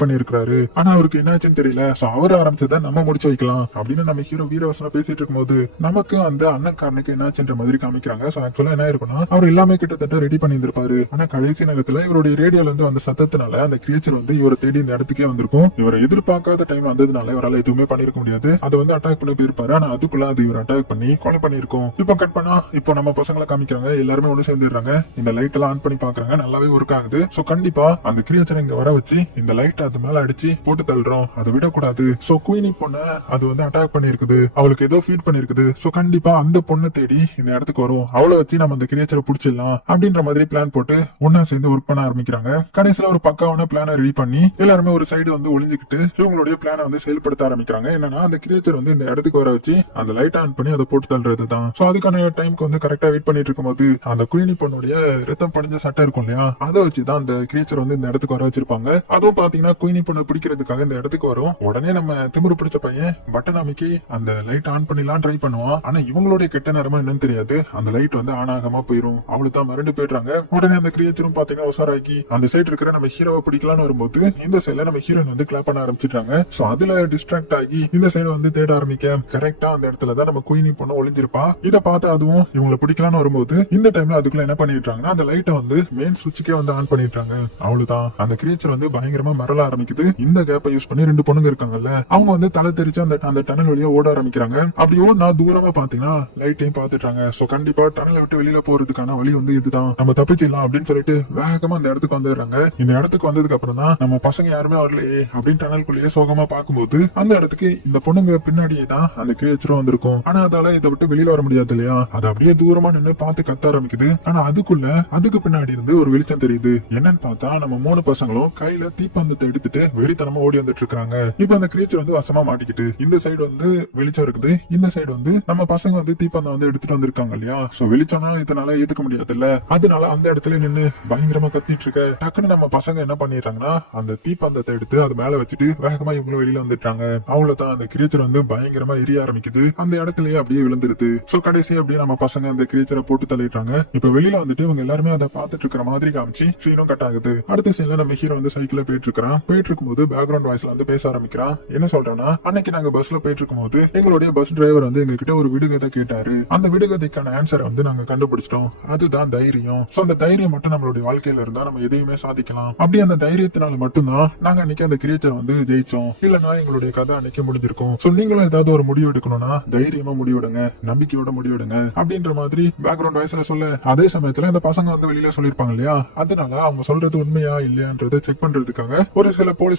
பண்ணிருக்காரு. ஆனா அவருக்கு என்னாச்சுன்னு தெரியல. சோ அவர் ஆரம்பிச்சதை நம்ம முடிச்சு வைக்கலாம் அப்படின்னு நம்ம ஹீரோ வீரவசனம் பேசிட்டு இருக்கும்போது நமக்கு அந்த அண்ணன்காரனுக்கு என்னாச்சுன்ற மாதிரி காமிக்கிறாங்க. சோ ஆக்சுவலா என்ன இருக்குன்னா அவர் எல்லாமே கிட்டத்தட்ட ரெடி பண்ணியிருந்திருப்பாரு. ஆனா கடைசி நேரத்துல இவருடைய ரேடியோல இருந்து வந்த சத்தத்தினால அந்த கிரியேச்சர் வந்து இவரை தேடி இந்த இடத்துக்கே வந்திருக்கும். இவரை எதிர்பார்க்காத டைம் வந்ததுனால இவரால் எதுவுமே பண்ணிருக்க முடியாது. அதை வந்து அட்டாக் பண்ணி போயிருப்பாரு. ஆனா அதுக்குள்ள அது இவர் அட்டாக் பண்ணி கொலை பண்ணிருக்கும். இப்ப கட் பண்ணா இப்போ நம்ம பசங்களை காமிக்கிறாங்க. எல்லாருமே ஒண்ணு சேர்ந்துடுறாங்க. இந்த லைட் எல்லாம் ஆன் பண்ணி பாக்குறாங்க. நல்லாவே ஒர்க் ஆகுது. சோ கண்டிப்பா அந்த கிரியேச்சர் இங்க வர வச்சு இந்த லைட் அது மேல அடிச்சு போட்டு தள்ளுறோம். அதை விடக்கூடாது. சோ குயினி பொண்ணு அது வந்து அட்டாக் பண்ணிருக்குது. அவளுக்கு ஏதோ ஃபீட் பண்ணிருக்குது. சோ கண்டிப்பா அந்த பொண்ணை தேடி இந்த இடத்துக்கு வரும். அவளை வச்சு நம்ம அந்த கிரியேச்சரை புடிச்சிடலாம் அப்படின்ற மாதிரி பிளான் போட்டு ஒன்னா சேர்ந்து ஒர்க் பண்ண ஆரம்பிக்கிறாங்க. கடைசியில ஒரு பக்காவான பிளான ரெடி பண்ணி எல்லாருமே ஒரு சைடு வந்து ஒளிஞ்சுக்கிட்டு இவங்களுடைய பிளான வந்து செயல்படுத்த ஆரம்பிக்கிறாங்க. என்னன்னா அந்த கிரியேச்சர் வந்து இந்த இடத்துக்கு வர வச்சு அந்த லைட் ஆன் பண்ணி அதை போட்டு தள்ளுறதுதான். சோ அதுக்கான டைம்க்கு வந்து கரெக்டா வெயிட் பண்ணிட்டு இருக்கும்போது அந்த குயினி பொண்ணுடைய ரத்தம் படிஞ்ச சட்டை இருக்கும் இல்லையா, அதை வச்சுதான் அந்த கிரியேச்சர் வந்து இந்த இடத்துக்கு வர வச்சிருப்பாங்க. அதுவும் பாத்தீங்கன்னா குயினி பொண்ணு பிடிக்கிறதுக்காக இந்த இடத்துக்கு வரும். உடனே நம்ம திமிரு பிடிச்ச பையன் பட்டன் அமைக்கி அந்த லைட் ஆன் பண்ணிலாம் ட்ரை பண்ணுவான். ஆனா இவங்களுடைய கெட்ட நேரமா என்னன்னு தெரியாது. அந்த லைட் வந்து ஆன் ஆகாம போயிரும். அவளுக்கு தான் மறந்து போயிடுறாங்க. உடனே அந்த கிரியேச்சரும் பாத்தீங்கன்னா உசாராக்கி அந்த சைடு இருக்கிற நம்ம ஹீரோவை பிடிக்கலாம்னு வரும்போது இந்த சைடுல நம்ம ஹீரோயின் வந்து கிளாப் பண்ண ஆரம்பிச்சிட்டாங்க. சோ அதுல டிஸ்ட்ராக்ட் ஆகி இந்த சைடு வந்து தேட ஆரம்பிக்க கரெக்டா அந்த இடத்துல தான் நம்ம குயினி பொண்ணு ஒளிஞ்சிருப்பா. இதை பார்த்து அதுவும் இவங்களை பிடிக்கலாம்னு வரும்போது இந்த டைம்ல அதுக்குள்ள என்ன பண்ணிட்டாங்கன்னா அந்த லைட்டை வந்து மெயின் சுவிட்சுக்கே வந்து ஆன் பண்ணிட்டாங்க. அவ்வளவுதான் அந்த கிரியேச்சர் வந்து பயங்கரமா மரல ஆரம்பிக்குது. இந்த கேப்பை யூஸ் பண்ணி ரெண்டு பொண்ணுங்க இருக்காங்கல்ல, அவங்க வந்து தலை தெரிச்சு அந்த டனல் வழியா ஓட ஆரம்பிக்கிறாங்க. அப்படியோ நான் தூரமா பாத்தீங்கன்னா லைட்டையும் பாத்துட்டாங்க. சோ கண்டிப்பா டனலை விட்டு வெளியில போறதுக்கான வழி வந்து இதுதான், நம்ம தப்பிச்சிடலாம் அப்படின்னு சொல்லிட்டு வேகமா அந்த இடத்துக்கு வந்துடுறாங்க. இந்த இடத்துக்கு வந்ததுக்கு அப்புறம் தான் நம்ம பசங்க யாருமே வரலையே அப்படின்னு டனல்குள்ளேயே சோகமா பாக்கும்போது அந்த இடத்துக்கு இந்த பொண்ணுங்க பின்னாடியே தான் அந்த கிரியேச்சரும் வந்திருக்கும். ஆனா அதால இதை விட்டு வெளியில வர முடியாது இல்லையா, அது அப்படியே தூரமா நின்று பார்த்து கத்த ஆரம்பிக்குது. ஆனா அதுக்கு பின்னாடி இருந்து ஒரு வெளிச்சம் தெரியுது. என்னன்னு பார்த்தா நம்ம மூணு பசங்களும் கையில தீப்பந்தத்தை எடுத்துட்டு வெறித்தனமா ஓடி வந்துட்டு இருக்காங்க. இப்ப அந்த கிரியேச்சர் வந்து வசமா மாட்டிக்கிட்டு இந்த சைடு வந்து வெளிச்சம் இருக்குது, இந்த சைடு வந்து நம்ம பசங்க வந்து தீப்பந்தம் வந்து எடுத்துட்டு வந்திருக்காங்க இல்லையா. சோ வெளிச்சம்னா இதனால ஏத்துக்க முடியாது இல்ல, அதனால அந்த இடத்துல நின்னு பயங்கரமா கத்திட்டு இருக்க. டக்குன்னு நம்ம பசங்க என்ன பண்ணிடுறாங்கன்னா அந்த தீப்பந்தத்தை எடுத்து அது மேல வச்சுட்டு வேகமா இவங்களும் வெளியில வந்துட்டாங்க. அவ்வளவுதான் அந்த கிரியேச்சர் வந்து பயங்கரமா எரிய ஆரம்பிக்குது. அந்த இடத்துலயே அப்படியே விழுந்துருது. சோ கடைசி அப்படியே நம்ம பசங்க அந்த கிரியேச்சரை போட்டு தள்ளிடுறாங்க. இப்ப வெளியில வந்துட்டு இவங்க எல்லாருமே அதை பார்த்துட்டு இருக்கிற மாதிரி காமிச்சு சீனும் கட் ஆகுது. அடுத்த சீன்ல நம்ம ஹீரோ வந்து சைக்கிள்ல போயிட்டு இருக்கிறான். போயிட்டு இருக்கும்போது பேக்ரவுண்ட் வாய்ஸ்ல வந்து பேச ஆரம்பிக்கிறான். என்ன சொல்றான்னா, அன்னைக்கு நாங்க பஸ்ல போயிட்டு இருக்கும்போது எங்களுடைய பஸ் டிரைவர் வந்து எங்க கிட்ட ஒரு விடுகதை கேட்டாரு. அந்த விடுகதைக்கான ஆன்சரை வந்து நாங்க கண்டுபிடிச்சிட்டோம். அதுதான் தைரியம். சோ அந்த தைரியம் மட்டும் நம்மளுடைய வாழ்க்கையில இருந்தா நம்ம எதையுமே சாதிக்கலாம். அப்படி அந்த தைரியத்தினால மட்டும்தான் நாங்க அன்னைக்கு அந்த கிரியேச்சர் வந்து ஜெயிச்சோம். இல்லன்னா எங்களுடைய கதை அன்னைக்கு முடிஞ்சிருக்கும். சோ நீங்களும் ஏதாவது ஒரு முடிவு எடுக்கணும்னா தைரியமா முடிவெடுங்க, நம்பிக்கையோட முடிவெடுங்க அப்படின்ற மாதிரி பேக்ரவுண்ட் வாய்ஸ்ல சொல்ல, அதே சமயத்துல அந்த பசங்க வந்து வெளியில சொல்லிருப்பாங்க இல்லையா, அதனால அவங்க சொல்றது உண்மையா இல்லையான்றதை செக் பண்றதுக்காக ஒரு சில போலீஸ்